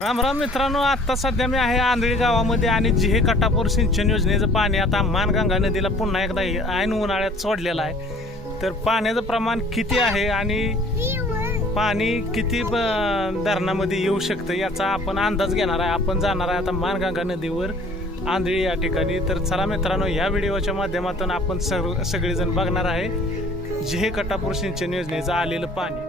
राम राम मित्रांनो, आता सध्या मी आहे आंधळी गावामध्ये आणि जिहे कटापूर सिंचन योजनेचं पाणी आता मानगंगा नदीला पुन्हा एकदा ऐन उन्हाळ्यात सोडलेलं आहे। तर पाण्याचं प्रमाण किती आहे आणि पाणी किती धरणामध्ये येऊ शकतं याचा आपण अंदाज घेणार आहे। आपण जाणार आहे आता मानगंगा नदीवर आंधळी या ठिकाणी। तर चला मित्रांनो, या व्हिडिओच्या माध्यमातून आपण सगळेजण बघणार आहे जिहे कटापूर सिंचन योजनेचं आलेलं पाणी।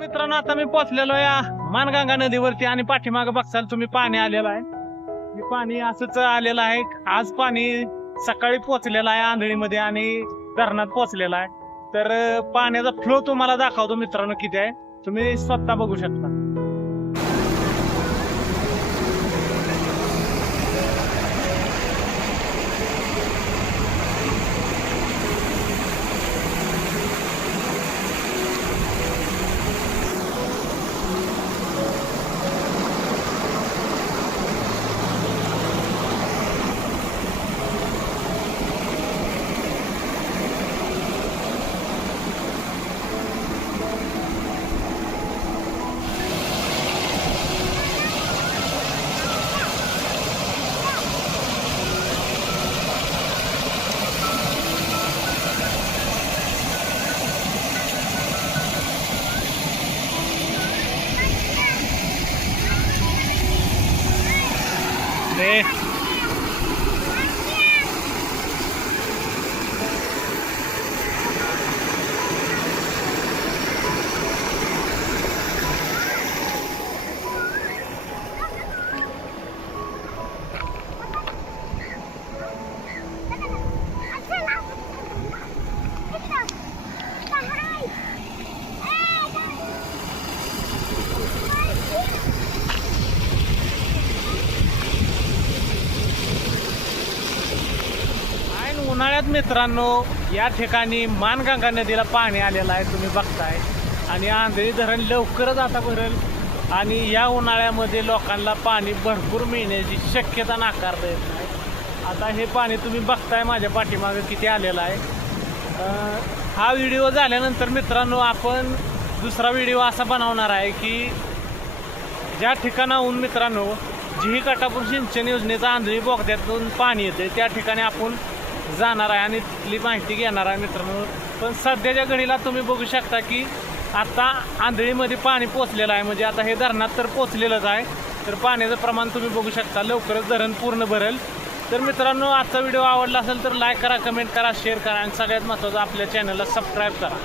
मित्रांनो, आता मी पोहोचलेलो या मानगंगा नदीवरती आणि पाठीमागे बघसाल तुम्ही पाणी आलेलं आहे। हे पाणी असंच आलेलं आहे। आज पाणी सकाळी पोहोचलेलं आहे आंधळीमध्ये आणि धरणात पोहोचलेलं आहे। तर पाण्याचा फ्लो तुम्हाला दाखवतो मित्रांनो किती आहे, तुम्ही स्वतः बघू शकता। उन्हाळ्यात मित्रांनो या ठिकाणी मानगंगा नदीला पाणी आलेलं आहे, तुम्ही बघताय। आणि आंधळी धरण लवकरच आता भरेल आणि या उन्हाळ्यामध्ये लोकांना पाणी भरपूर मिळण्याची शक्यता नाकारता येत नाही। आता हे पाणी तुम्ही बघताय माझ्या पाठीमागे किती आलेलं आहे। हा व्हिडिओ झाल्यानंतर मित्रांनो आपण दुसरा व्हिडिओ असा बनवणार आहे की ज्या ठिकाणाहून मित्रांनो जिहे कटापूर सिंचन योजनेचं आंधळी बोगद्यातून पाणी येते त्या ठिकाणी आपण जाणार आहे आणि तिथली माहिती घेणार आहे मित्रांनो। पण सध्याच्या घडीला तुम्ही बघू शकता की आता आंधळीमध्ये पाणी पोचलेलं आहे, म्हणजे आता हे धरणात तर पोचलेलंच आहे। तर पाण्याचं प्रमाण तुम्ही बघू शकता, लवकरच धरण पूर्ण भरेल। तर मित्रांनो, आजचा व्हिडिओ आवडला असेल तर लाईक करा, कमेंट करा, शेअर करा आणि सगळ्यात महत्त्वाचं आपल्या चॅनलला सबस्क्राईब करा।